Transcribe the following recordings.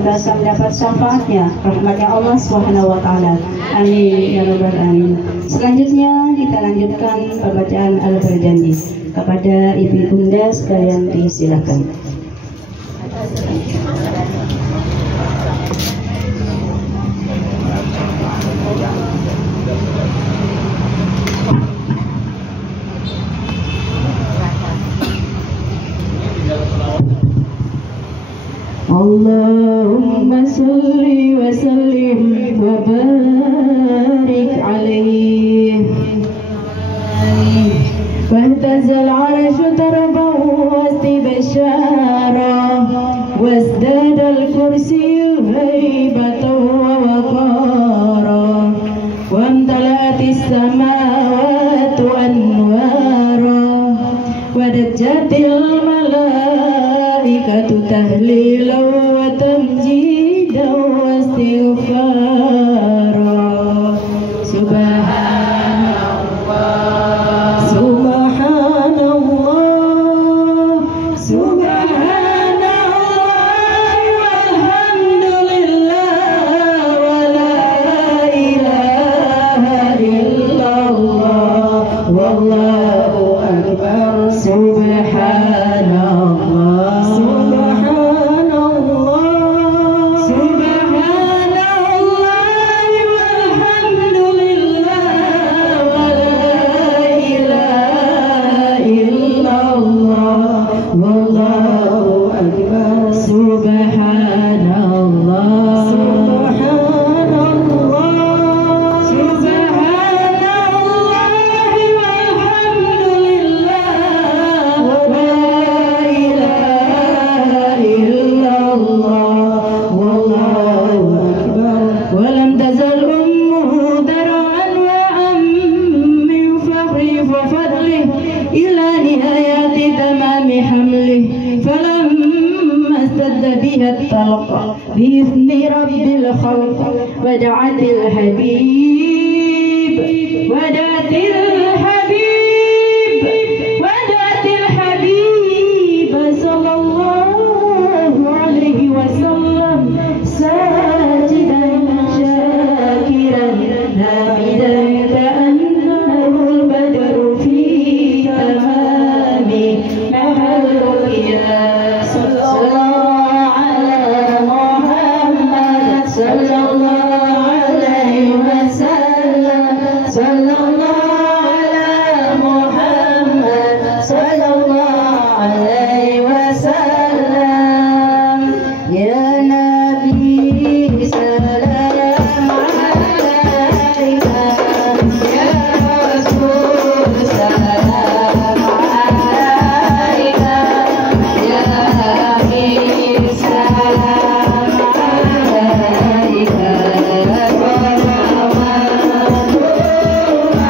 Bisa mendapat syafaatnya, rahmatnya Allah Subhanahu wa taala. Amin ya rabbal alamin. Selanjutnya kita lanjutkan pembacaan Al-Berjanji. Kepada ibu bunda sekalian disilakan. Allahumma salli wa sallim wa barik alaihi wahtazal arshu tarbahu wastibashara wasdadal kursiyu haibatan wa waqara wamtalatis samawatu anwara wadajjatil malaikatu tahlilan wa tamjidan wa istighfara. Subhanallah subhanallah subhanallah walhamdulillah wa la ilaha illallah wallahu akbar. Subhanallah subhanallah subhanallah walhamdulillah wa la ilaha illallah wallahu akbar. Subhanallah subhanallah subhanallah walhamdulillah wa la ilaha illallah wallahu akbar. Walam tazal ummuhu dar'an wa min fakhri wa fadlih ila nihayati tamami hamlih falamma istadda biha talqa bi'izni rabbil khalq wada'atil habib wada'atil habib wada'atil habib sallallahu alaihi wasallam sajidan syakiran hamidan ka'annahul badru fi tamami mahalliya. Sallallahu ala Muhammad sallallahu alaihi wasallam sallallahu ala Muhammad sallallahu alaihi wasallam. Ya Nabi salam alaika ya Rasul salam alaika ya Habib salam alaika salawatullah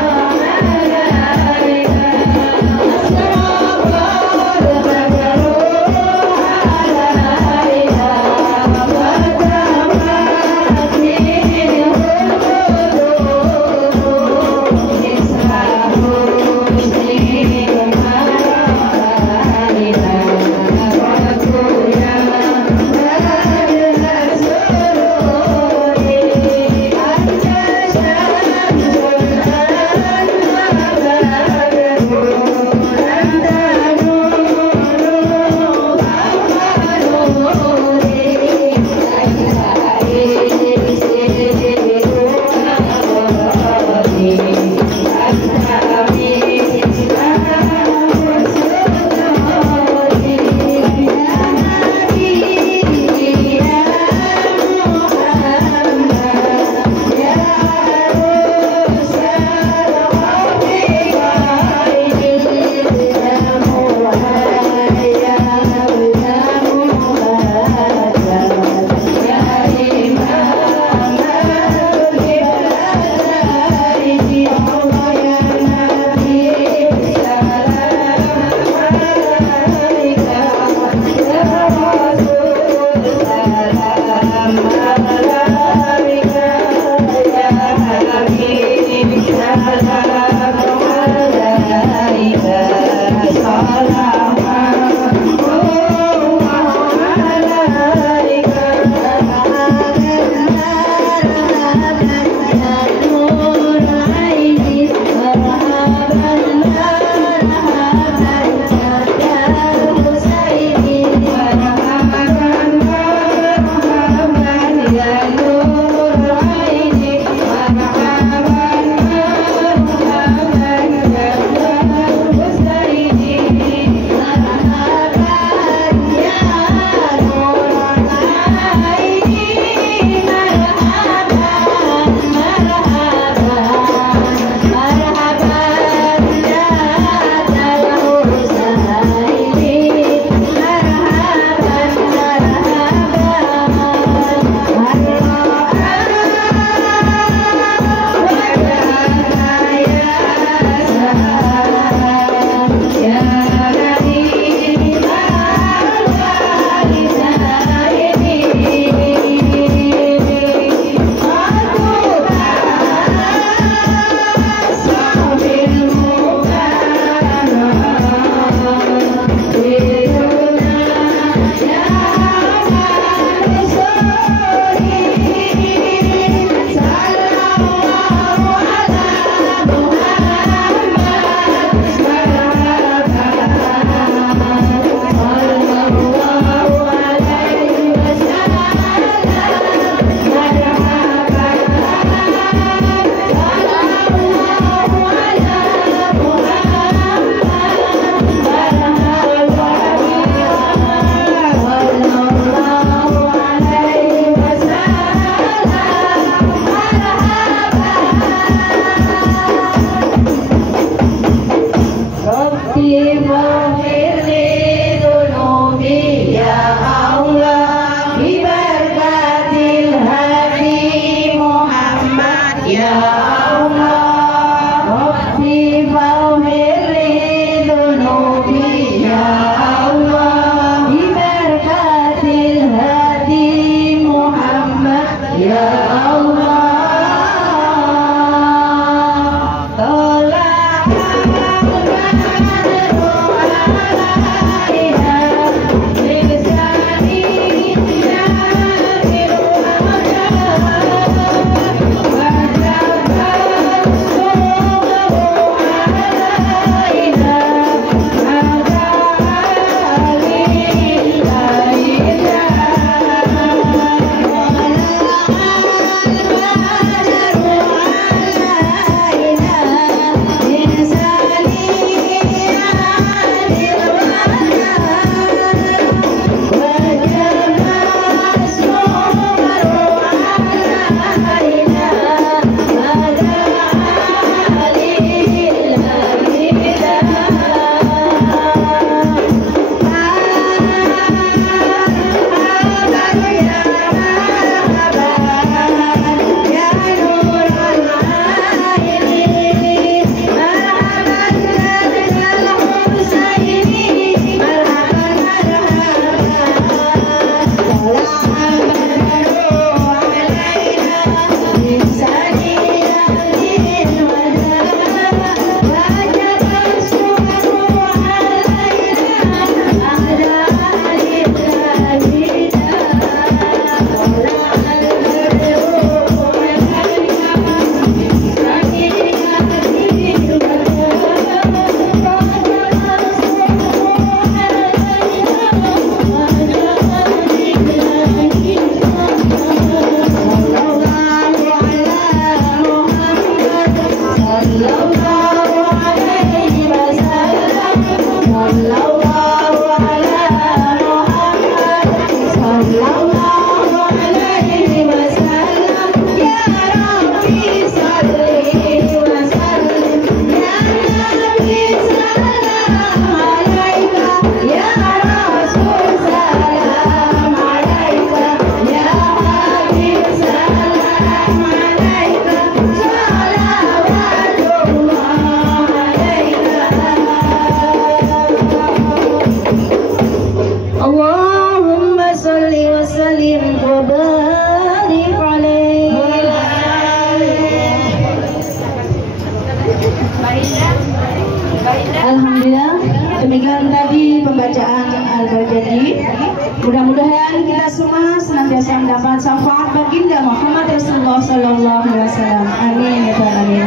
Mudah-mudahan kita semua senantiasa mendapat syafaat baginda Muhammad Rasulullah Sallallahu Alaihi Wasallam. Amin ya Tuhan, amin.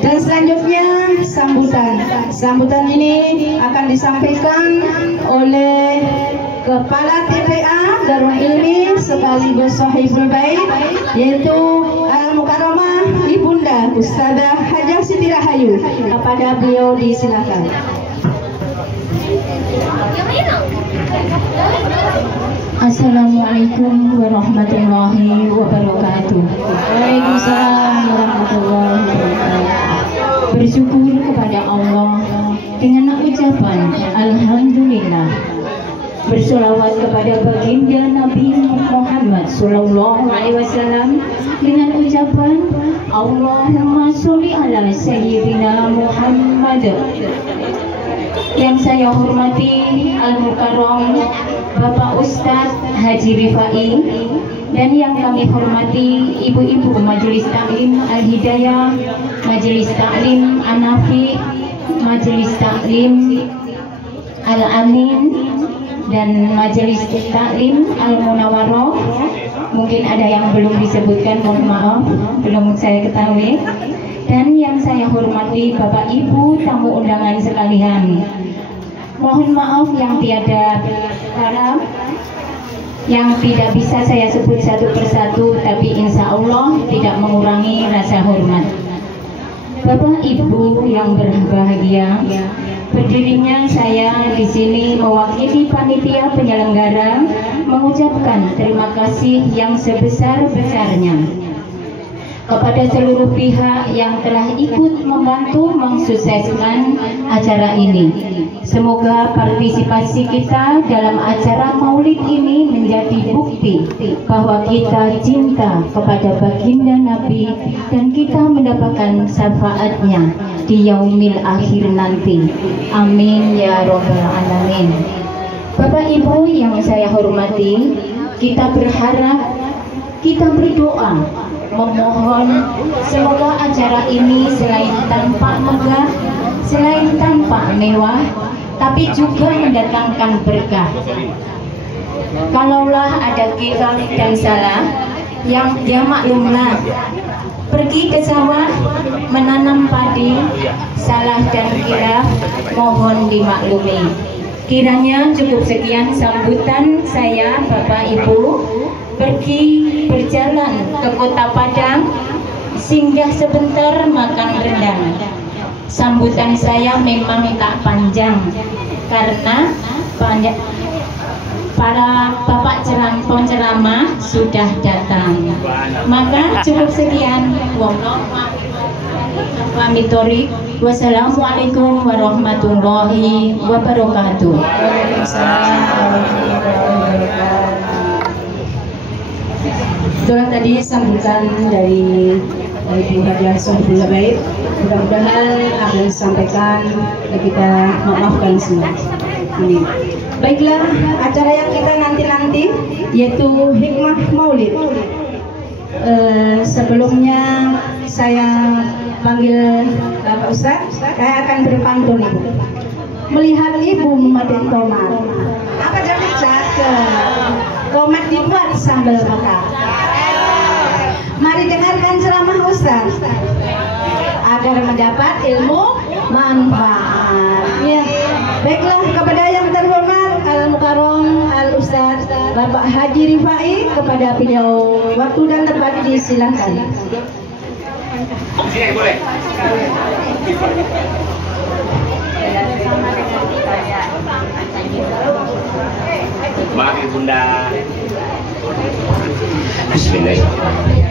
Dan selanjutnya sambutan ini akan disampaikan oleh Kepala TPA Darul Ilmi sekaligus Sahibul Bait, yaitu Al-Mukarramah Ibunda Ustazah Hajah Siti Rahayu. Kepada beliau disilakan. Assalamualaikum warahmatullahi wabarakatuh. Waalaikumsalam warahmatullahi wabarakatuh. Bersyukur kepada Allah dengan ucapan Alhamdulillah. Bersolawat kepada baginda Nabi Muhammad Sallallahu Alaihi Wasallam dengan ucapan Allahumma sholli ala Sayyidina Muhammad. Yang saya hormati Al-Mukarram Bapak Ustadz Haji Rifai, dan yang kami hormati Ibu-Ibu Majelis Taklim Al-Hidayah, Majelis Taklim Anafi, Majelis Taklim Al-Amin, dan Majelis Taklim Al-Munawaroh. Mungkin ada yang belum disebutkan, mohon maaf, belum saya ketahui. Dan yang saya hormati Bapak Ibu tamu undangan sekalian, mohon maaf yang tiada harap, yang tidak bisa saya sebut satu persatu, tapi insya Allah tidak mengurangi rasa hormat. Bapak Ibu yang berbahagia, berdirinya saya di sini mewakili panitia penyelenggara mengucapkan terima kasih yang sebesar-besarnya kepada seluruh pihak yang telah ikut membantu mensukseskan acara ini. Semoga partisipasi kita dalam acara Maulid ini menjadi bukti bahwa kita cinta kepada baginda Nabi dan kita mendapatkan syafaatnya di yaumil akhir nanti. Amin ya robbal alamin. Bapak Ibu yang saya hormati, kita berharap, kita berdoa, memohon semoga acara ini selain tanpa megah, selain tanpa mewah, tapi juga mendatangkan berkah. Kalaulah ada khilaf dan salah, yang ya maklumlah, pergi ke sawah menanam padi, salah dan khilaf mohon dimaklumi. Kiranya cukup sekian sambutan saya, Bapak Ibu. Pergi berjalan ke Kota Padang, singgah sebentar makan rendang. Sambutan saya memang tak panjang karena banyak para bapak penceramah sudah datang. Maka cukup sekian. Wassalamualaikum warahmatullahi wabarakatuh. Itulah tadi sambutan dari Ibu Hajah Sahibul Bait. Mudah-mudahan apa yang disampaikan kita memaafkan semua. Amin. Baiklah, acara yang kita nanti-nanti yaitu Hikmah Maulid. Sebelumnya saya panggil Bapak Ustaz, saya akan berpantun Ibu. Melihat Ibu memakai tomat, apa jadi cakep? Tomat dibuat sambal bakar. Mari dengarkan ceramah Ustaz agar mendapat ilmu manfaat. Ya, baiklah kepada yang terhormat Al-Mukarram Al-Ustaz Bapak Haji Rifai, kepada beliau waktu dan tempat disilakan. Boleh. Mari Bunda. Bismillahirrahmanirrahim.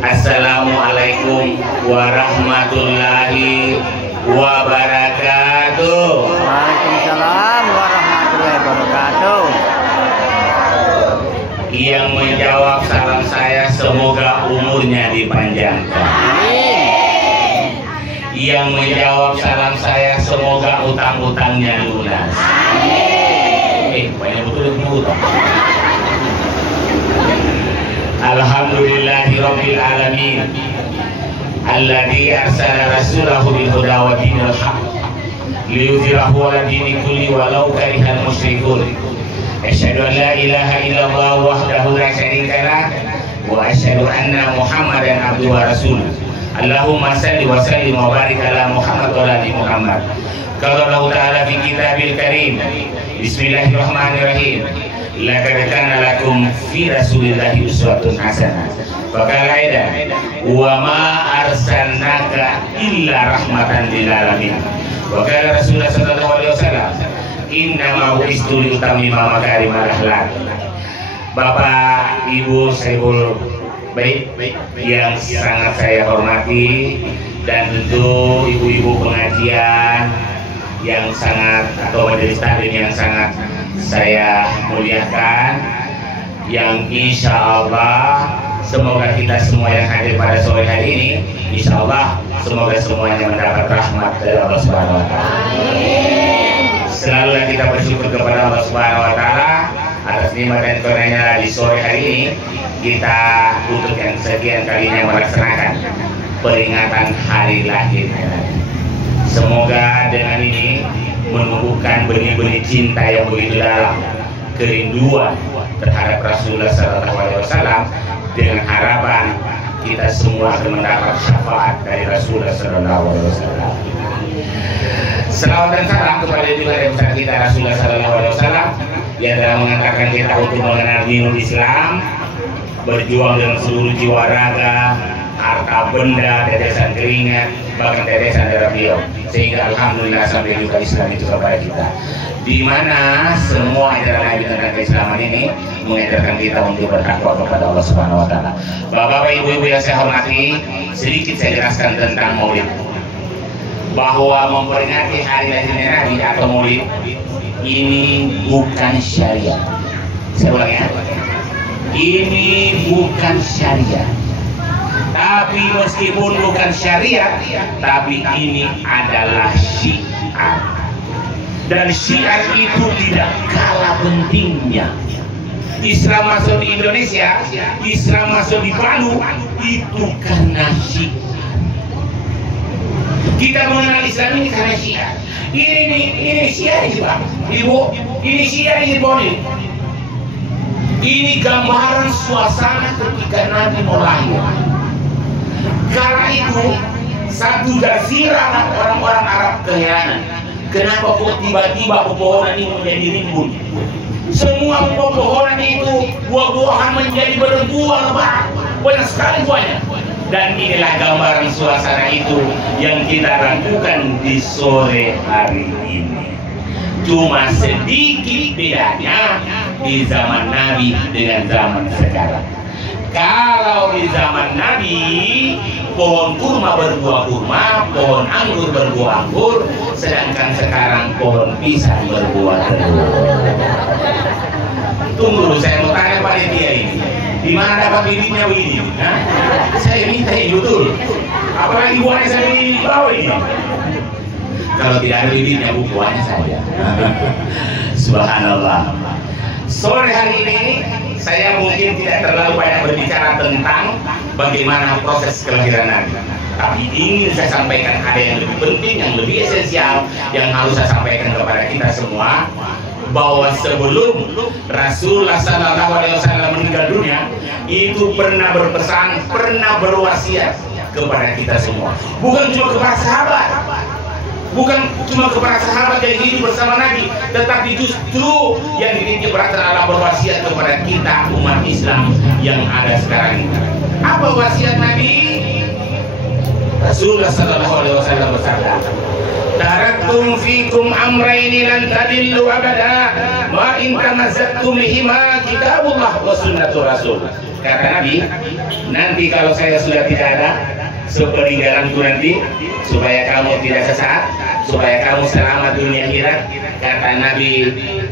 Assalamualaikum warahmatullahi wabarakatuh. Waalaikumsalam warahmatullahi wabarakatuh. Yang menjawab salam saya semoga umurnya dipanjangkan. Yang menjawab salam saya semoga utang-utangnya lunas. Banyak betul. Alhamdulillahirabbil alamin alladzi arsala rasulahu bil huda wa dinil haq liyudhirahu 'ala dini kulli walau karihal musyrikun. Asyhadu an la ilaha illallah wahdahu la syarika lah wa asyhadu anna Muhammadan abduhu wa rasuluh. Allahumma salli wa sallim wa barik ala Muhammad wa ali Muhammad. Qala Allah ta'ala fi kitabil karim. Bismillahirrahmanirrahim. Laqad kana lakum fi rasulillahi uswatun hasanah. Faqala ida wa ma arsalnaka illa rahmatan lil alamin. Wa qala Rasulullah sallallahu alaihi wasallam innama bu'istu liutammima makarimal akhlaq. Bapak, Ibu, Saiful baik yang sangat saya hormati, dan tentu ibu-ibu pengajian yang sangat, atau majelis taklim yang sangat saya muliakan, yang insya Allah semoga kita semua yang hadir pada sore hari ini, insya Allah semoga semuanya mendapat rahmat dari Allah Subhanahu Wa Taala. Selalulah kita bersyukur kepada Allah Subhanahu Wa Taala atas nikmat dan karunia-Nya di sore hari ini. Kita untuk yang sekian kalinya melaksanakan peringatan hari lahirnya. Semoga dengan ini menumbuhkan benih-benih cinta yang begitu dalam, kerinduan terhadap Rasulullah SAW, dengan harapan kita semua akan mendapat syafaat dari Rasulullah SAW. Selawat dan salam kepada junjungan besar kita Rasulullah SAW yang telah mengantarkan kita untuk mengenal dinul Islam, berjuang dengan seluruh jiwa raga, harta benda, tetesan keringat, bahkan tetesan darah beliau, sehingga alhamdulillah sampai juga Islam itu kepada kita, di mana semua ajaran Nabi tentang keislaman ini mengajarkan kita untuk bertakwa kepada Allah Subhanahu Wa Taala. Bapak-bapak, ibu-ibu yang saya hormati, sedikit saya jelaskan tentang Maulid, bahwa memperingati hari lahirnya Nabi atau Maulid ini bukan syariat. Saya ulang ya, ini bukan syariat. Tapi meskipun bukan syariat, tapi ini adalah syiar. Dan syiar itu tidak kalah pentingnya. Islam masuk di Indonesia, Islam masuk di Palu, itu karena syiar. Kita mengenal Islam ini karena syiar. Ini syiar ini Pak, Ibu, ini syiar ini Boni. Ini gambaran suasana ketika Nabi mau lahir. Karena itu satu jazirah orang-orang Arab keheranan, kenapa kok tiba-tiba pepohonan ini menjadi rimbun? Semua pepohonan itu buah-buahan menjadi berbuah lebat, banyak sekali buahnya. Dan inilah gambaran suasana itu yang kita lakukan di sore hari ini. Cuma sedikit bedanya di zaman Nabi dengan zaman sekarang. Kalau di zaman Nabi pohon kurma berbuah kurma, pohon anggur berbuah anggur, sedangkan sekarang pohon pisang berbuah telur. Tunggu dulu, saya mau tanya pada dia ini, di mana dapat bibitnya begini? Hah? Saya minta ini betul. Apalagi buahnya saya di bawah ini. Kalau tidak ada bibitnya, buahnya saja. Subhanallah. Sore hari ini saya mungkin tidak terlalu banyak berbicara tentang bagaimana proses kelahiran Nabi, tapi ingin saya sampaikan ada yang lebih penting, yang lebih esensial, yang harus saya sampaikan kepada kita semua, bahwa sebelum Rasulullah SAW meninggal dunia, itu pernah berpesan, pernah berwasiat kepada kita semua, bukan cuma kepada sahabat, bukan cuma kepada sahabat yang hidup bersama Nabi, tetapi justru yang dititik berat adalah berwasiat kepada kita umat Islam yang ada sekarang ini. Apa wasiat Nabi? Rasulullah SAW bersabda, "Taraktum fikum amraini lan tadillu abada, ma in tamassaktum bihima kitabullah wa sunnatur rasul." Kata Nabi, nanti kalau saya sudah tidak ada, sepeninggalanku nanti, supaya kamu tidak sesat, supaya kamu selamat dunia akhirat, kata Nabi,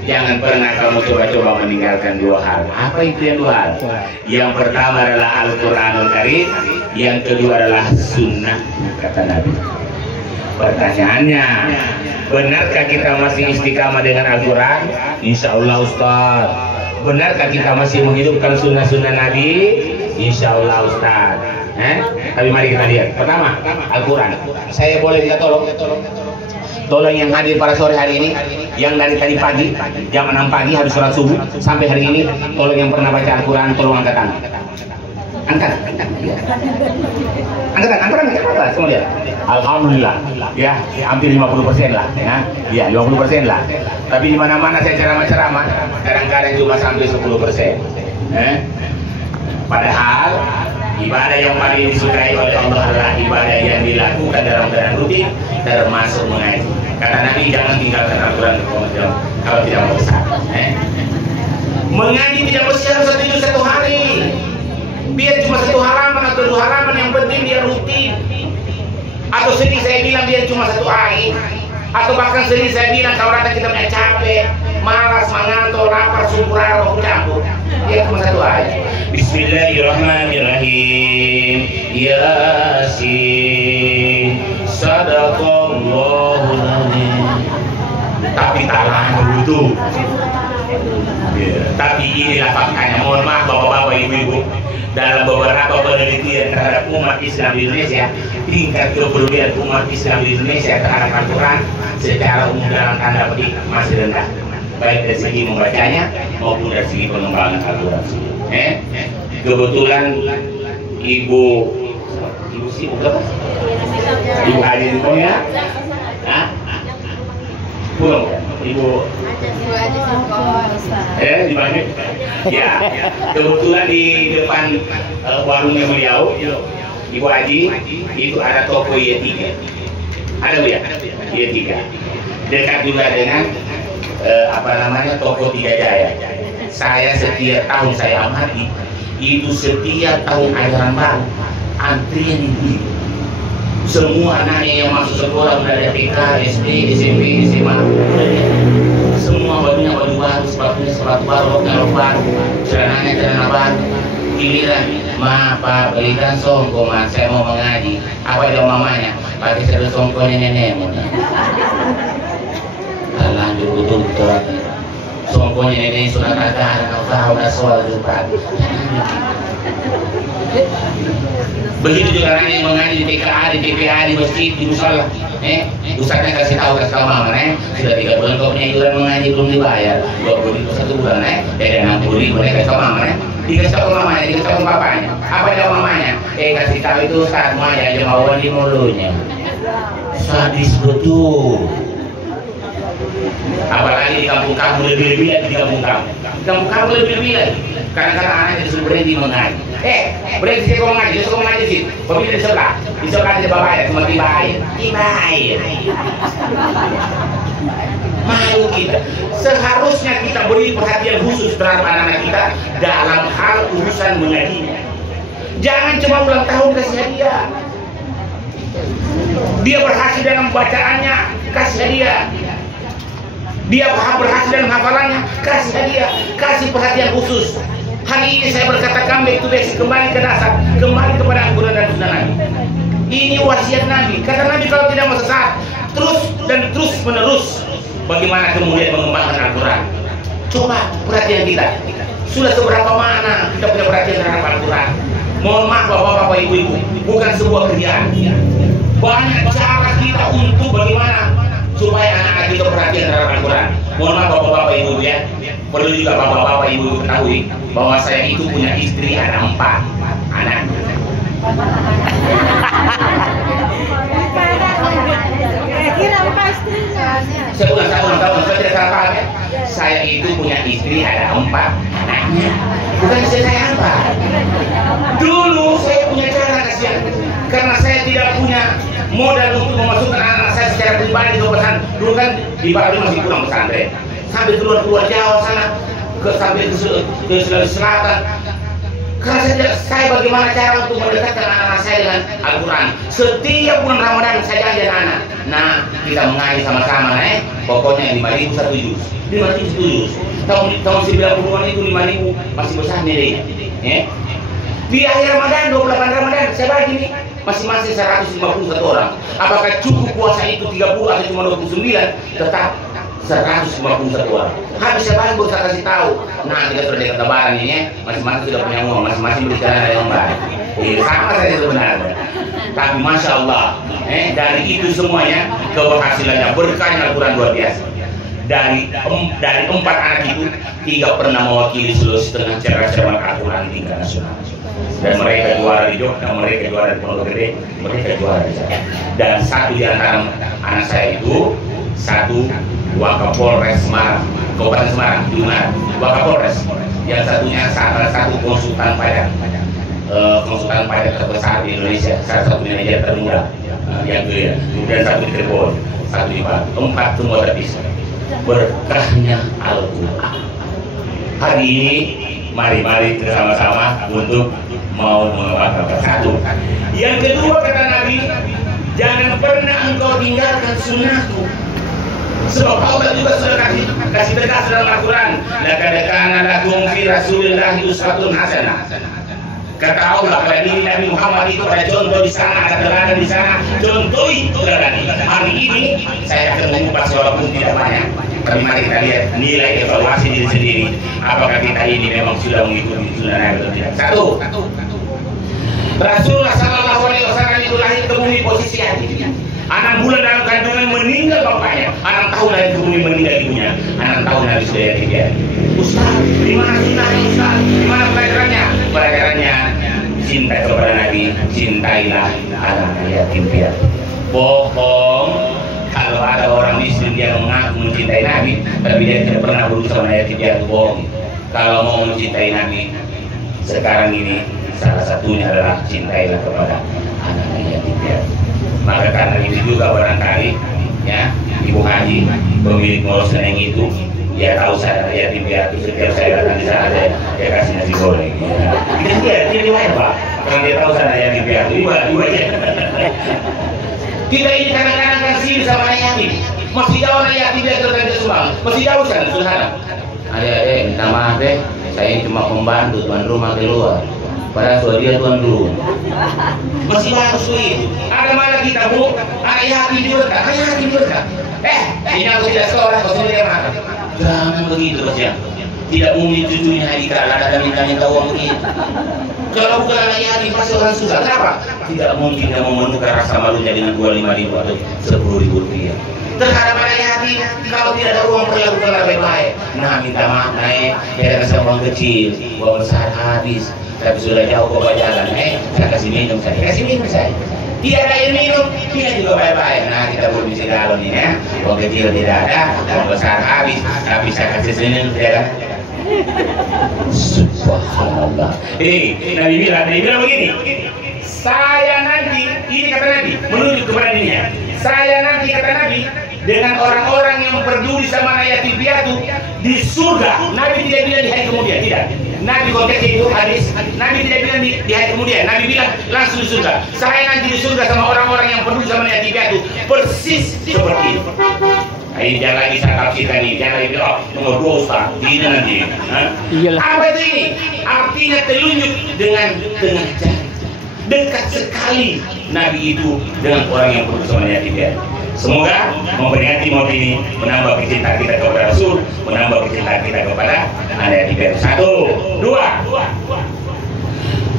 jangan pernah kamu coba-coba meninggalkan dua hal. Apa itu yang dua hal? Yang pertama adalah Al-Quranul Karim, yang kedua adalah sunnah, kata Nabi. Pertanyaannya, benarkah kita masih istiqamah dengan Al-Quran? Insya Allah Ustaz. Benarkah kita masih menghidupkan sunnah-sunnah Nabi? Insya Allah Ustaz. Tapi mari kita lihat. Pertama, Al-Quran. Saya boleh minta tolong? Tolong yang hadir pada sore hari ini, yang dari tadi pagi, jam 6 pagi harus sholat subuh sampai hari ini, tolong yang pernah baca Al-Quran, tolong angkat tangan. Angkat. Angkat, semua lihat. Alhamdulillah, ya, hampir 50% lah, ya, 50% lah. Tapi di mana-mana saya ceramah-ceramah, kadang-kadang cuma sampai 10%. Padahal ibadah yang paling disukai oleh Allah adalah ibadah yang dilakukan dalam keadaan rutin, termasuk mengaji. Kata Nabi, jangan tinggalkan Al-Quran kalau tidak mau besar. Mengaji tidak mesti harus satu hari. Biar cuma 1 halaman atau 2 halaman, yang penting dia rutin. Atau sering saya bilang biar cuma 1 ayat. Atau bahkan sering saya bilang kalau datang kita punya capek, malas, mengantuk, lapar, sumber, roh campur, dia cuma 1 ayat. Bismillahirrahmanirrahim. Yasin. Sadaqallahul azim. Tapi talang begitu. Tapi inilah faktanya. Mohon maaf bapak-bapak, ibu-ibu, dalam beberapa penelitian terhadap umat Islam di Indonesia, tingkat kepedulian umat Islam di Indonesia terhadap Al-Quran secara umum dalam tanda petik masih rendah, baik dari segi membacanya maupun dari segi pengembangan Al-Quran. Kebetulan ibu siapa? Ibu Haji ya? Belum, ibu di mana? Ya, kebetulan di depan warungnya beliau, Ibu Haji, itu ada toko Y3. Ada Bu ya? Y3. Dekat juga dengan toko Tiga Jaya. Saya setiap tahun saya amati, itu setiap tahun ajaran baru antrian ibu. Semua anaknya yang masuk sekolah udah ada TK, SD, SMP, SMA, semua bajunya baju baru, sepatunya sepatu baru, rok baru, celananya celana baru. Giliran, ma, pak, belikan songko, ma, saya mau mengaji. Apa dia mamanya? Pakai seru songkonya nenekmu. Lanjut betul-betul. Songkonya nenek sudah kagak, kau udah soal juga. Begitu juga orang yang mengaji di TKA, di TPA, di masjid, di musola. Ustaznya kasih tahu mama, sudah 3 bulan kau punya iuran mengaji belum dibayar, 20.000 1 bulan, beda 60.000, kasih tahu mama, dikasih tahu mamanya, dikasih tahu bapaknya. Apa jawab mamanya? Kasih tahu itu Ustaz, mau aja mau di mulunya. Sadis betul. Apalagi di kampung-kampung lebih-lebih lagi, di kampung-kampung lebih-lebih lagi. Kadang-kadang anaknya disuruh berhenti mengaji. Berhenti saya kau mengaji, saya kau mengaji sih. Pemilik di sebelah ada bapaknya, cuma tiba air. Malu kita. Seharusnya kita beri perhatian khusus terhadap anak-anak kita dalam hal urusan mengajinya. Jangan cuma ulang tahun kasih hadiah. Dia berhasil dalam bacaannya, kasih hadiah. Dia berhasil dalam hafalannya, kasih hadiah, kasih perhatian khusus. Hari ini saya berkata back to basic, kembali ke dasar, kembali kepada Al-Quran dan Sunnah Nabi. Ini wasiat Nabi. Kata Nabi kalau tidak mau sesat, terus menerus. Bagaimana kemudian mengembangkan Al-Quran? Coba perhatian kita. Sudah seberapa mana kita punya perhatian terhadap Al-Quran? Mohon maaf bapak-bapak, ibu-ibu, bukan sebuah kerjaan. Banyak cara kita untuk bagaimana supaya anak-anak kita perhatian terhadap Al-Quran. Mohon maaf bapak-bapak, ibu-ibu ya. Perlu juga bapak-bapak, ibu-ibu ketahui bahwa saya itu punya istri, ada 4 anak. Saya bukan tahun, saya tidak salah paham ya. Saya itu punya istri, ada 4 anaknya. Bukan saya apa. Dulu saya punya cara kasihan, karena saya tidak punya modal untuk memasukkan anak-anak saya secara pribadi ke pesantren. Dulu kan di Bali masih kurang pesantren. Sampai keluar Jawa sana, sampai ke Sulawesi Selatan. Karena saya bagaimana cara untuk mendekatkan anak-anak saya dengan Al-Quran. Setiap bulan Ramadan saya janjian anak. Nah, kita mengaji sama-sama, pokoknya 5.000 1 juz. 5.000 1 juz. Tahun 90-an itu 5.000 masih besar nih. Di akhir Ramadan, 28 Ramadan, saya bagi nih masing-masing 151 orang. Apakah cukup puasa itu 30 atau cuma 29? Tetap 151 orang. Habis saya bagi baru saya kasih tahu. Nah, kita sudah dekat lebaran ini, masing-masing sudah punya uang, masing-masing berbicara yang baik. Sama saja sebenarnya. Tapi masya Allah, Dari itu semuanya keberhasilannya, berkahnya Al-Quran luar biasa. Dari 4 anak itu 3 pernah mewakili Sulawesi Tengah cermat Al-Quran tingkat nasional. Dan mereka juara di Jogja, mereka juara di Pondok Gede, mereka juara di sana. Dan 1 di antara anak saya itu 1 Wakapolres Semarang, Kabupaten Semarang, Wakapolres. Yang satunya salah 1 konsultan pajak, konsultan pajak terbesar di Indonesia, salah 1 manajer termuda yang kedua, kemudian 1 di Cirebon, 1 di Batu, 4 semua terpisah. Berkahnya Al-Quran. Hari ini mari bersama-sama untuk mau mengamalkan 1. Yang kedua kata Nabi, jangan pernah engkau tinggalkan sunnahku. Sebab Allah juga sudah kasih tegas dalam Al-Quran, laqad kana lakum fi Rasulillahi uswatun hasanah. Kata Allah pada diri Nabi Muhammad itu ada contoh di sana, ada teladan di sana, contoh itu teladan. Hari ini saya akan mengupas walaupun tidak banyak, tapi mari kita lihat nilai evaluasi diri sendiri. Apakah kita ini memang sudah mengikuti sunnah Nabi atau tidak? 1. Rasulullah Sallallahu Alaihi Wasallam itu lahir ke bumi posisi hati. 6 bulan dalam kandungan meninggal bapaknya, 6 tahun lahir ke bumi meninggal ibunya, 6 tahun Nabi sudah yatim piatu. Ustaz, di mana sunnahnya Ustaz? Di mana pelajarannya? Pelajarannya cinta kepada Nabi, cintailah anak yatim piatu. Bohong kalau ada orang miskin dia mengaku mencintai Nabi, tapi dia tidak pernah berusaha sama yatim piatu, bohong. Kalau mau mencintai Nabi sekarang ini, salah satunya adalah cintailah kepada anak yatim piatu. Maka karena itu juga barangkali ya Ibu Haji pemilik Mall Seneng itu dia tahu saya yatim piatu, setiap saya datang di sana dia kasih nasi goreng. Dia riwayat Pak, kalau dia tahu saya yatim piatu, ibu aja. Kita ini kadang-kadang kasih sama anak yatim, masih jauh anak yatim dia terkena sumbang, masih jauh sana, saudara. Adik-adik minta maaf deh, saya cuma pembantu tuan rumah keluar. Padahal suara dia tuan dulu. Masih bagus itu. Ada malah kita Bu, anak yatim juga, anak yatim juga. Ini aku tidak sekolah, kau sendiri makan. Jangan begitu Bos ya. Tidak mungkin cucunya hari ada mintanya tahu begitu. Kalau bukan anak yatim pasti orang susah. Kenapa? Tidak mungkin dia memenuhkan rasa malunya dengan 25.000 atau 10.000 rupiah. Terhadap anak yatim, kalau tidak ada uang perlakukanlah baik-baik. Nah minta maaf naik, dia kasih uang kecil, uang besar habis. Tapi sudah jauh ke jalan, saya kasih minum saya. Tidak ada air minum, dia juga baik-baik. Nah kita belum bisa galon ini ya. Uang kecil tidak ada, uang besar habis, tapi saya kasih minum tidak ada. Subhanallah. Nabi bilang begini. Saya nanti, ini kata Nabi, menunjuk kepada dirinya. Saya nanti kata Nabi, dengan orang-orang yang peduli sama rakyat piatu di surga. Nabi tidak bilang di hari kemudian, tidak. Nabi konteksnya itu hadis. Nabi tidak bilang di hari kemudian. Nabi bilang langsung di surga. Saya nanti di surga sama orang-orang yang peduli sama rakyat piatu persis seperti itu. Ini jangan lagi saya tafsirkan ini, jangan lagi bilang nomor 2 Ustaz, ini nanti. Apa itu ini? Artinya telunjuk dengan jari. Dekat sekali Nabi itu dengan orang yang peduli sama rakyat piatu. Semoga memperingati maut ini menambah kecintaan kita kepada Rasul, menambah kecintaan kita kepada anak yatim piatu. 1, 2.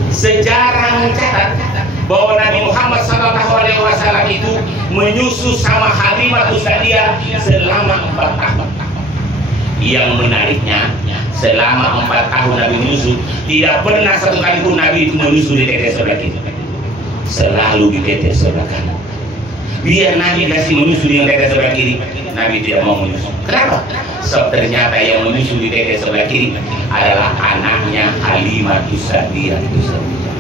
Sejarah mencatat bahwa Nabi Muhammad SAW itu menyusu sama Halimah Sa'diyah selama 4 tahun. Yang menariknya, selama 4 tahun Nabi menyusu, tidak pernah satu kali pun Nabi itu menyusu di tete sebelah kiri, selalu di tete sebelah kanan. Biar Nabi kasih menyusu di tete sebelah kiri, Nabi tidak mau menyusu. Kenapa? Sebab ternyata yang menyusu di tete sebelah kiri adalah anaknya Halimah Sa'diyah itu sendiri.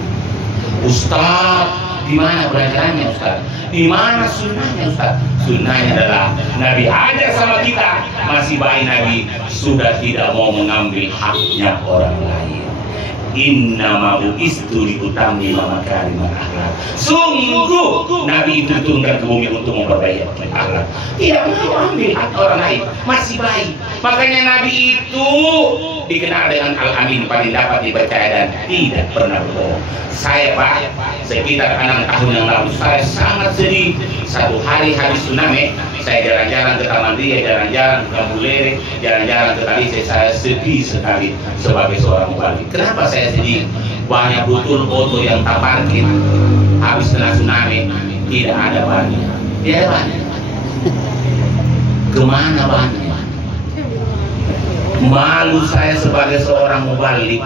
Ustaz, di mana pelajarannya Ustaz? Di mana sunnahnya Ustaz? Sunnahnya adalah Nabi ajar sama kita, masih bayi Nabi sudah tidak mau mengambil haknya orang lain. Innama bu'istu liutammima makarimal akhlak. Sungguh Nabi itu diturunkan ke bumi untuk memperbaiki akhlak. Tidak mau ambil hak orang lain, masih baik. Makanya Nabi itu dikenal dengan Al-Amin, paling dapat dipercaya dan tidak pernah berbohong. Saya Pak, sekitar 6 tahun yang lalu saya sangat sedih. Satu hari habis tsunami, saya jalan-jalan ke Taman Ria, jalan-jalan ke Bulere, jalan-jalan ke Talise. Saya sedih sekali sebagai seorang wali. Kenapa saya sedih? Banyak betul foto yang tak parkir habis kena tsunami. Tidak ada bannya. Tidak ada bannya. Kemana bannya? Malu saya sebagai seorang mubalik,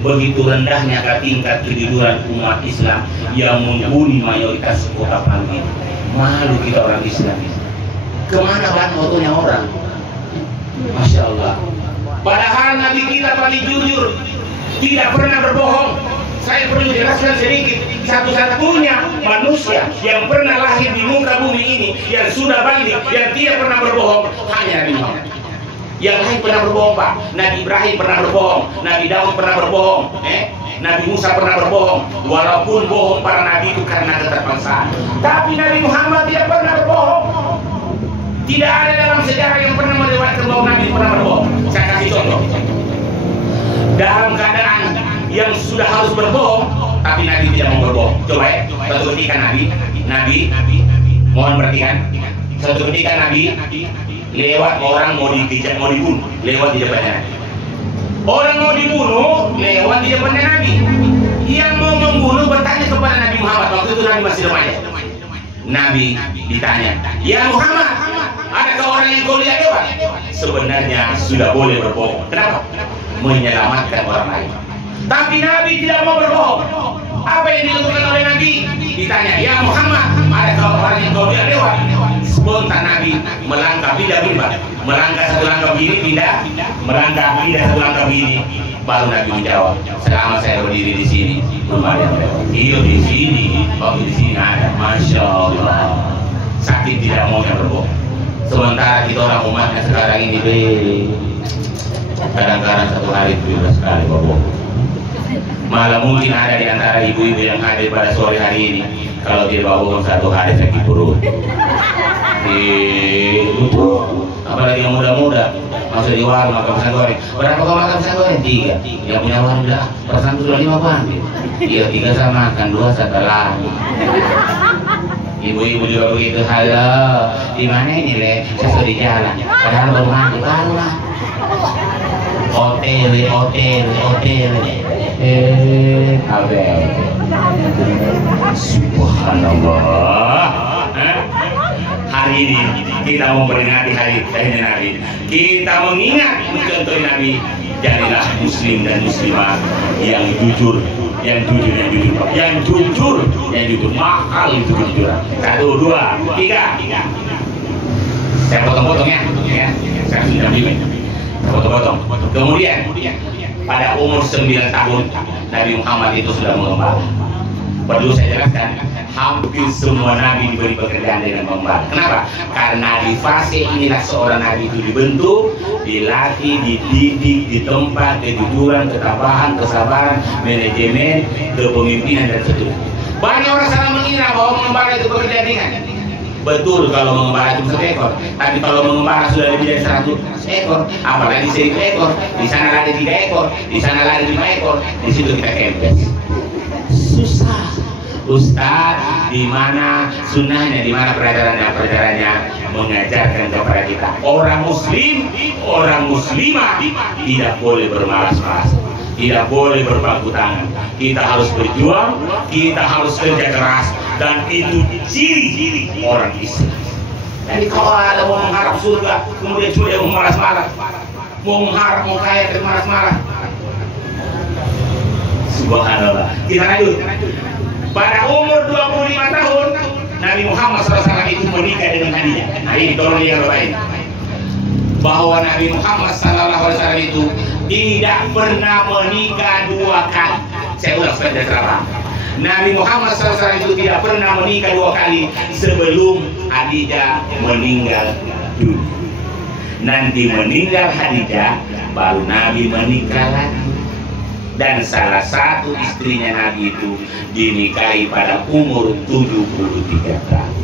begitu rendahnya tingkat kejujuran umat Islam yang menghuni mayoritas kota Palu ini. Malu kita orang Islam. Kemana ban fotonya orang? Masya Allah. Padahal Nabi kita paling jujur, tidak pernah berbohong. Saya perlu jelaskan sedikit. Satu-satunya manusia yang pernah lahir di muka bumi ini, yang sudah balik, yang tidak pernah berbohong, hanya Nabi Muhammad. Yang lain pernah berbohong, Pak. Nabi Ibrahim pernah berbohong, Nabi Daud pernah berbohong, Nabi Musa pernah berbohong. Walaupun bohong para nabi itu karena keterpaksaan, tapi Nabi Muhammad tidak pernah berbohong. Tidak ada dalam sejarah yang pernah melewatkan bahwa Nabi pernah berbohong. Saya kasih contoh. Dalam keadaan yang sudah harus berbohong, tapi Nabi tidak mau berbohong. Coba ya, satu ketika Nabi, mohon perhatikan. Satu ketika Nabi lewat orang mau dikejar, mau dibunuh, lewat di depannya Nabi. Orang mau dibunuh, lewat di depannya Nabi. Yang mau membunuh bertanya kepada Nabi Muhammad. Waktu itu Nabi masih remaja. Nabi ditanya, ya Muhammad, adakah orang yang kau lihat lewat? Sebenarnya sudah boleh berbohong. Kenapa? Menyelamatkan orang lain. Tapi Nabi tidak mau berbohong. Apa yang dilakukan oleh Nabi? Ditanya, ya Muhammad, adakah orang yang kau lihat lewat? Spontan Nabi melangkah, pindah berubah, melangkah satu langkah begini, pindah, melangkah pindah satu langkah begini. Baru Nabi menjawab, selama saya berdiri di sini belum ada yang lewat. Iya di sini, di sini ada. Masya Allah. Sakit tidak mau yang berbohong. Sementara kita orang umatnya sekarang ini, kadang-kadang satu hari 17 kali berbohong. Malah mungkin ada di antara ibu-ibu yang hadir pada sore hari ini, kalau dia bohong satu hari sakit perut. Itu apalagi yang muda-muda masuk di warung makan pisang goreng. Berapa kau makan pisang goreng? 3. Yang punya warung bilang perasaan sudah 5 kuantil. Iya 3 saya makan, 2 setelah. Ibu-ibu juga begitu. Halo, di mana ini le? Saya sudah di jalan. Padahal baru mandi, baru lah. OTW. Kabel. Subhanallah. Hari ini kita mau memperingati hari Nabi. Kita mengingat mencontoh Nabi. Jadilah muslim dan muslimah yang jujur, yang jujur. Mahal itu kejujuran. 1, 2, 3. Saya potong-potong ya. Saya sudah bimbing. Potong-potong. Kemudian pada umur 9 tahun Nabi Muhammad itu sudah mengembara. Perlu saya jelaskan, hampir semua nabi diberi pekerjaan dengan mengembara. Kenapa? Karena di fase inilah seorang nabi itu dibentuk, dilatih, dididik, ditempa kejujuran, ketabahan, kesabaran, manajemen, kepemimpinan dan seterusnya. Banyak orang salah mengira bahwa mengembara itu pekerjaan ringan. Betul kalau mengembara itu 1 ekor, tapi kalau mengembara sudah lebih dari 100 ekor, apalagi 1000 ekor, di sana lari 3 ekor, di sana lari 5 ekor, di situ kita kempes. Susah. Ustaz, di mana sunnahnya, di mana pelajarannya mengajarkan kepada kita orang muslim, orang muslimah tidak boleh bermalas-malas, tidak boleh berpangku tangan. Kita harus berjuang, kita harus kerja keras, dan itu ciri orang Islam. Jadi kalau ada mau mengharap surga, kemudian sudah mau malas-malas, mau mengharap mau kaya dan malas-malas. Subhanallah. Kita lanjut. Pada umur 25 tahun Nabi Muhammad SAW itu menikah dengan Khadijah. Nah ini tolong lihat Bapak ini, bahwa Nabi Muhammad SAW itu tidak pernah menikah 2 kali. Saya ulang supaya tidak salah. Nabi Muhammad SAW itu tidak pernah menikah 2 kali sebelum Khadijah meninggal dunia. Nanti meninggal Khadijah, baru Nabi menikah lagi. Dan salah satu istrinya Nabi itu dinikahi pada umur 73 tahun.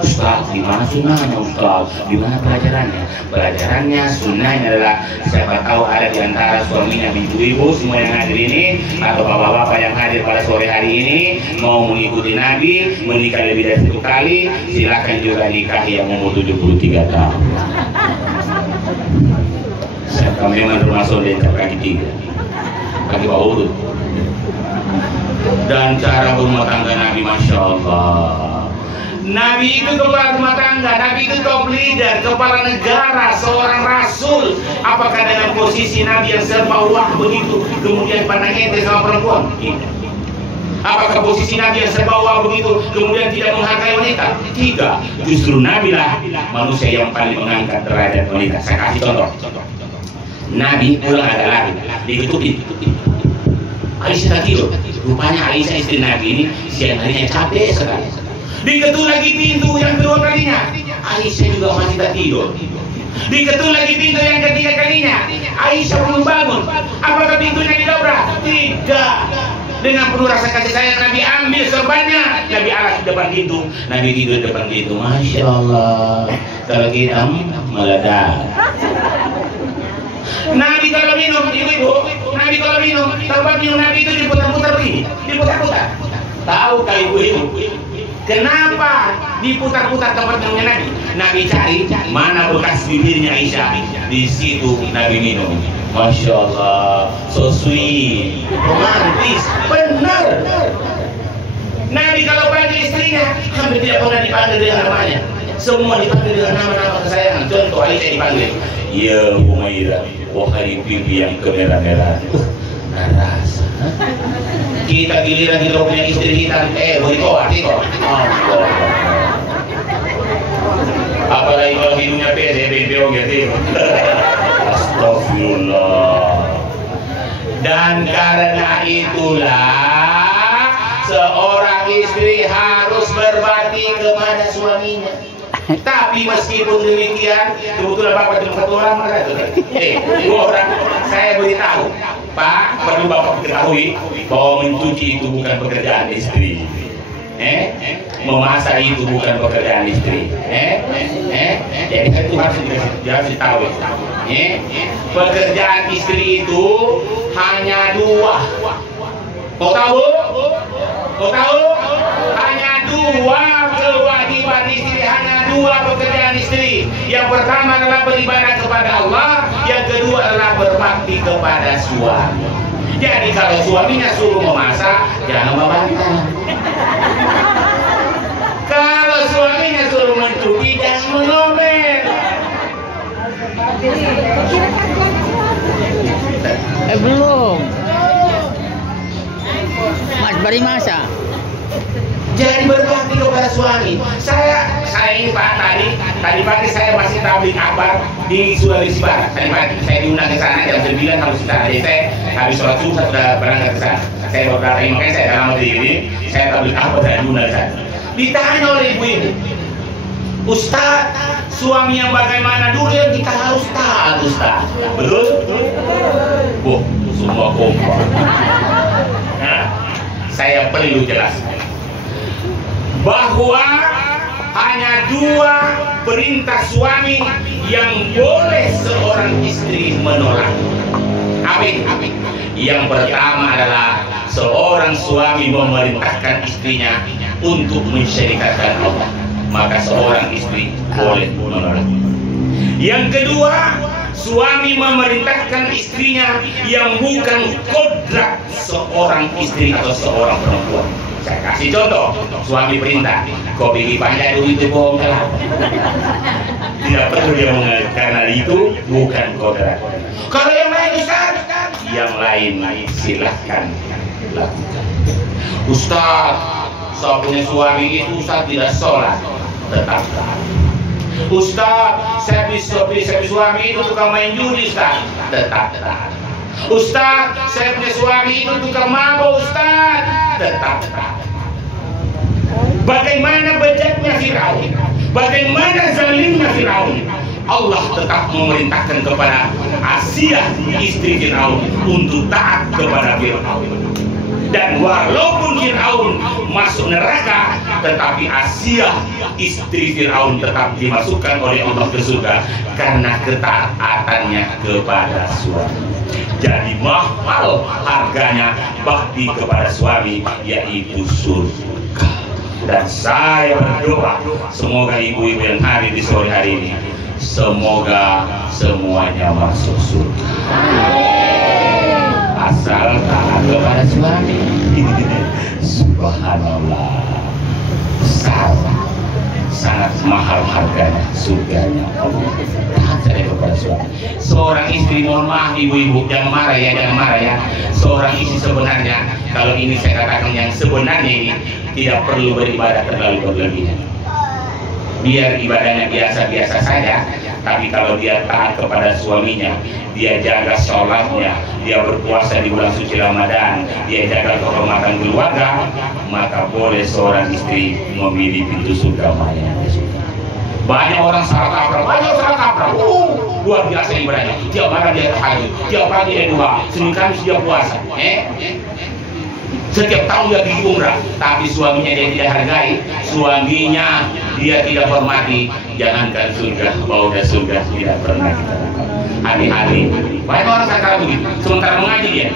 Ustaz, di mana sunnahnya Ustaz? Di mana pelajarannya? Pelajarannya, sunnahnya adalah siapa tahu ada di antara suaminya, ibu-ibu semua yang hadir ini, atau bapak-bapak yang hadir pada sore hari ini mau mengikuti Nabi, menikah lebih dari 1 kali, silakan juga nikahi yang umur 73 tahun. Saya memang termasuk di kaki 3. Kaki bawah urut. Dan cara berumah tangga Nabi, Masya Allah. Nabi itu kepala rumah tangga, Nabi itu top leader, kepala negara, seorang rasul. Apakah dalam posisi Nabi yang serba wah begitu, kemudian pandang ente sama perempuan? Tidak. Apakah posisi Nabi yang serba wah begitu, kemudian tidak menghargai wanita? Tidak. Justru Nabi lah manusia yang paling mengangkat derajat wanita. Saya kasih contoh. Nabi pulang ada lari, diketukin. Aisyah tak tidur. Rupanya Aisyah istri Nabi ini siang harinya capek sekali. Diketuk lagi pintu yang kedua kalinya, Aisyah juga masih tak tidur. Diketuk lagi pintu yang ketiga kalinya, Aisyah belum bangun. Apakah pintunya didobrak? Tidak. Dengan penuh rasa kasih sayang Nabi ambil sorbannya, Nabi alas di depan pintu, Nabi tidur di depan pintu. Masya Allah. Kalau kita meledak. Nabi kalau minum, ibu-ibu, Nabi kalau minum, tempat minum Nabi itu diputar-putar begini, diputar-putar. Tahu kali ibu-ibu? Kenapa diputar-putar tempat minumnya Nabi? Nabi cari mana bekas bibirnya Aisyah, di situ Nabi minum. Masya Allah, so sweet, romantis, benar. Nabi kalau panggil istrinya hampir tidak pernah dipanggil dengan namanya, semua dipanggil dengan nama-nama kesayangan. Contoh Aisyah dipanggil, ya Umairah, wahai pipi yang kemerah-merah. Rasa kita giliran kita punya istri kita, begitu artikel. Apalagi kalau hidungnya PSBB gitu. Astagfirullah. Dan karena itulah seorang istri harus berbakti kepada suaminya. Tapi meskipun demikian, kebetulan Bapak cuma satu orang, dua orang, saya beritahu, Pak, perlu Bapak ketahui bahwa mencuci itu bukan pekerjaan istri. Memasak itu bukan pekerjaan istri. Jadi itu harus ditahu. Pekerjaan istri itu hanya dua. Mau tahu? Mau tahu? Hanya dua kewajiban istri, hanya dua pekerjaan istri. Yang pertama adalah beribadah kepada Allah, yang kedua adalah berbakti kepada suami. Jadi kalau suaminya suruh memasak, jangan membantah. Kalau suaminya suruh mencuci, jangan mengomel. Belum. Mas bari masak. Jadi berbakti kepada suami. Saya ini Pak, tadi pagi saya masih tablik akbar di Sulawesi Barat. Tadi pagi saya diundang ke sana jam 9 harus kita. Jadi saya habis sholat subuh sudah berangkat ke sana. Saya baru datang, makanya saya dalam diri saya tablik akbar dan diundang ke sana. Ditanya oleh ibu-ibu, Ustaz, suami yang bagaimana dulu yang kita harus taat, Ustaz. Betul? Bu, semua kompak. Saya perlu jelaskan bahwa hanya dua perintah suami yang boleh seorang istri menolak. Yang pertama adalah seorang suami memerintahkan istrinya untuk mensyirikatkan Allah, maka seorang istri boleh menolak. Yang kedua, suami memerintahkan istrinya yang bukan kodrat seorang istri atau seorang perempuan. Saya kasih contoh, suami perintah, kau pergi panjang dulu itu bohong kalah. Tidak perlu dia mengalir, karena itu bukan kodrat. Kalau yang lain Ustaz, yang lain silahkan lakukan. Ustaz, saya punya suami itu Ustaz tidak sholat, tetap taat. Ustaz, saya suami itu tukang main judi Ustaz, tetap taat. Ustaz, saya punya suami itu tukang mabuk Ustaz, tetap taat. Bagaimana bejatnya Firaun, bagaimana zalimnya Firaun, Allah tetap memerintahkan kepada Asiyah istri Firaun untuk taat kepada Firaun. Dan walaupun Firaun masuk neraka, tetapi Asiyah istri Firaun tetap dimasukkan oleh Allah ke surga karena ketaatannya kepada suami. Jadi mahal harganya bakti kepada suami, yaitu surga. Dan saya berdoa semoga ibu-ibu yang hadir di sore hari ini, semoga semuanya masuk surga asal taat kepada suami. Subhanallah, sangat mahal harganya surganya Allah. Taat saja kepada suami. Seorang istri, mohon maaf ibu-ibu, jangan marah ya. Seorang istri sebenarnya, kalau ini saya katakan yang sebenarnya ini tidak perlu beribadah terlalu berlebihan. Biar ibadahnya biasa-biasa saja, tapi kalau dia taat kepada suaminya, dia jaga sholatnya, dia berpuasa di bulan suci Ramadan, dia jaga kehormatan keluarga, maka boleh seorang istri memilih pintu surga mana. Banyak orang salah kaprah, luar biasa ibadahnya. Tiap malam dia tahajud, tiap pagi dia doa, Senin Kamis dia puasa. Setiap tahun dia pergi umrah, tapi suaminya dia tidak hargai, suaminya dia tidak hormati. Jangankan surga, baunya surga tidak pernah kita dapat. Hati-hati. Banyak orang sekarang begitu, sementara mengaji dia,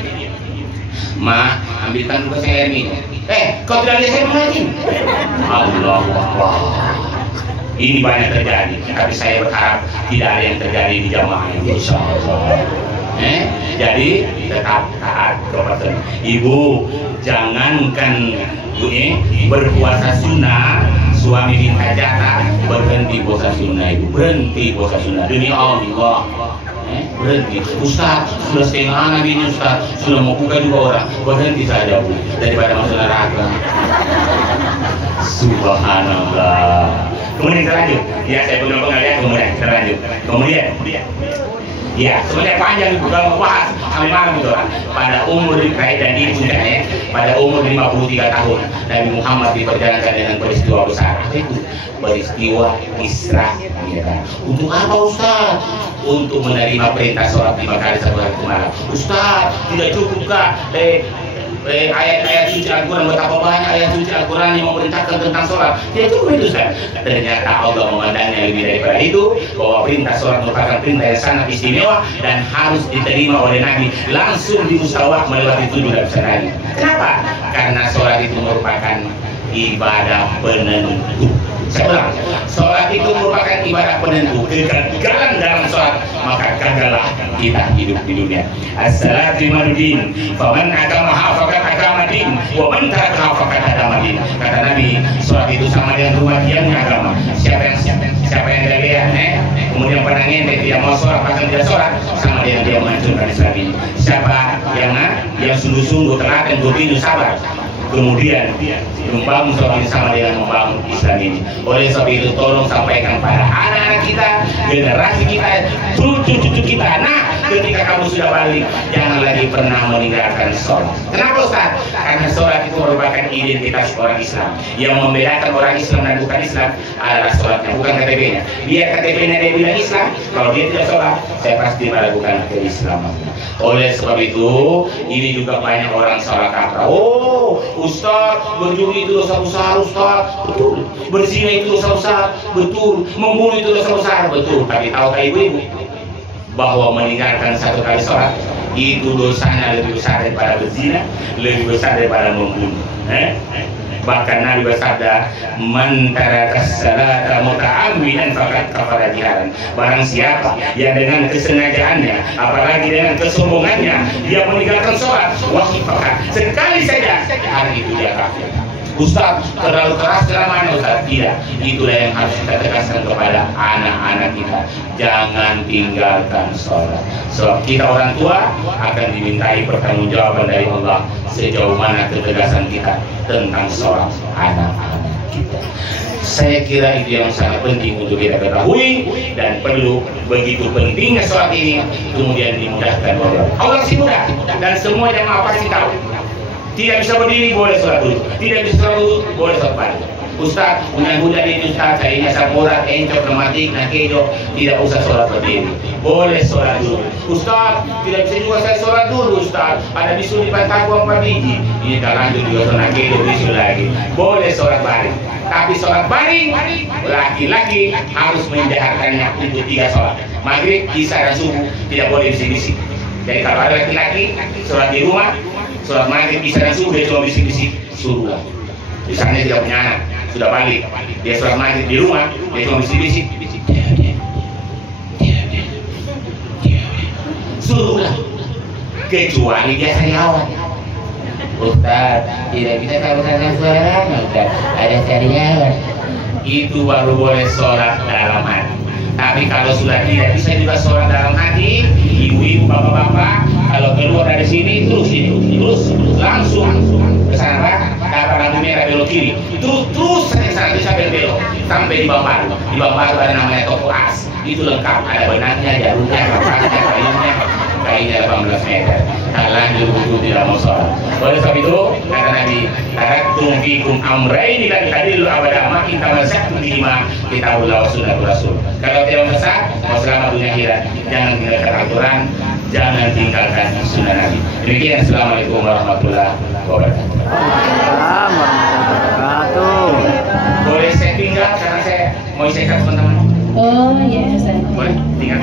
Ma, ambilkan juga saya air minum. Kau tidak lihat saya mengaji? Allah Akbar. Ini banyak terjadi, tapi saya berharap tidak ada yang terjadi di jamaah ini, insya Allah. Jadi tetap taat kepada ibu. Jangankan berpuasa sunnah, suami minta jatah, berhenti puasa sunnah ibu, berhenti puasa sunnah demi Allah. Berhenti, Ustaz sudah setengah anak ini, Ustaz sudah mau buka juga orang, berhenti saja bu, daripada masuk neraka. Subhanallah. Kemudian terlanjut, ya saya belum pengalian, kemudian terlanjut, kemudian ya sebenarnya panjang ibu kalau bahas sampai malam itu orang. Pada umur dan ini puncaknya, pada umur 53 tahun Nabi Muhammad diperjalankan dengan peristiwa besar. Itu peristiwa Isra Mi'raj. Untuk apa Ustaz? Untuk menerima perintah sholat 5 kali satu hari malam. Ustaz, tidak cukup kah ayat-ayat suci Al-Quran, betapa banyak ayat suci Al-Quran yang memerintahkan tentang sholat? Tidak cukup itu Ustaz. Ternyata Allah memandangnya lebih daripada itu, bahwa perintah sholat merupakan perintah yang sangat istimewa dan harus diterima oleh Nabi langsung di musyawarah melewati 7 lapis hari. Kenapa? Karena sholat itu merupakan ibadah penentu. Saya ulang, sholat itu merupakan ibadah penentu. Kegagalan dalam sholat, maka gagallah kita hidup di dunia. As-salatu imaduddin, faman agamaha faqad agamaddin, wa man tarakaha faqad hadamaddin. Kata Nabi, sholat itu sama dengan rumah diamnya agama. Siapa yang tidak kemudian pada ngente tidak mau sholat, bahkan tidak sholat, sama dengan dia menghancurkan Islam ini. Siapa yang sungguh-sungguh telaten berbinu sabar, kemudian membangun sholat ini sama dengan membangun Islam ini. Oleh sebab itu tolong sampaikan pada anak-anak kita, generasi kita, cucu-cucu kita. Nah, ketika kamu sudah balik, jangan lagi pernah meninggalkan sholat. Kenapa Ustaz? Karena sholat itu merupakan identitas orang Islam. Yang membedakan orang Islam dan bukan Islam adalah sholatnya, bukan KTP-nya. Dia KTP-nya dia bilang Islam, kalau dia tidak sholat, saya pasti meragukan keislaman. Oleh sebab itu, ini juga banyak orang salah kaprah. Oh, Ustaz, berjudi itu dosa besar, Ustaz. Betul. Berzina itu dosa besar, betul. Membunuh itu dosa besar, betul. Tapi tahukah ibu-ibu bahwa meninggalkan 1 kali sholat itu dosanya lebih besar daripada berzina, lebih besar daripada membunuh. Bahkan Nabi bersabda, "Man tarakas salata muta'ammidan faqad kafara jiharan." Barang siapa yang dengan kesengajaannya, apalagi dengan kesombongannya, dia meninggalkan sholat, wajib fakat sekali saja, hari itu dia kafir. Ustaz, terlalu keras ceramahnya Ustaz. Tidak, itulah yang harus kita tegaskan kepada anak-anak kita. Jangan tinggalkan sholat. Sebab kita orang tua akan dimintai pertanggungjawaban dari Allah sejauh mana ketegasan kita tentang sholat anak-anak kita. Saya kira itu yang sangat penting untuk kita ketahui, dan perlu begitu pentingnya sholat ini kemudian dimudahkan oleh Allah. Sih mudah, dan semua jamaah pasti tahu. Tidak bisa berdiri, boleh sholat dulu. Tidak bisa sholat dulu, boleh sholat balik. Ustaz, mudah-mudahan ini Ustaz, saya ini asal murad, encok, rematik, nakedo, tidak usah sholat berdiri. Boleh sholat dulu. Ustaz, tidak bisa juga saya sholat dulu Ustaz. Ada bisul di pantaku 4 biji. Ini tak lanjut juga sholat nakedo, bisul lagi. Boleh sholat balik. Tapi sholat balik, laki-laki harus menjaharkannya untuk 3 sholat. Maghrib, isya, dan subuh, tidak boleh bisik-bisik. Jadi kalau ada laki-laki sholat di rumah, sholat maghrib, isya, dan subuh, dia cuma bisik-bisik, suruh. Misalnya tidak punya anak, sudah balik, dia sholat maghrib di rumah, dia cuma bisik-bisik, suruhlah. Kecuali dia sariawan. Ustaz, tidak bisa sama-sama suaranya Ustaz, ada karyawan. Itu baru boleh sholat dalam hati. Tapi kalau sudah tidak bisa juga sholat dalam hati, ibu-ibu, bapak-bapak, kalau keluar dari sini terus langsung ke sana Pak, dapat lampu merah belok kiri, terus saja bisa belok sampai di Bambar. Di Bambar ada namanya toko as, itu lengkap, ada benangnya, jarumnya, kapasnya, kayunya 18 meter. Lanjut untuk tidak mau sholat. Oleh sebab itu kata Nabi, taraktum fikum amrayn la tadillu abada, makin tamasaktum bima kitabullah wa sunnatur rasul. Kalau tidak masak, mau selamat dunia akhirat. Jangan tinggalkan aturan, jangan tinggalkan sunnah Nabi. Demikian, assalamualaikum warahmatullahi wabarakatuh. Boleh saya tinggal karena saya mau isekat teman-teman. Oh ya Ustaz. Boleh tinggal.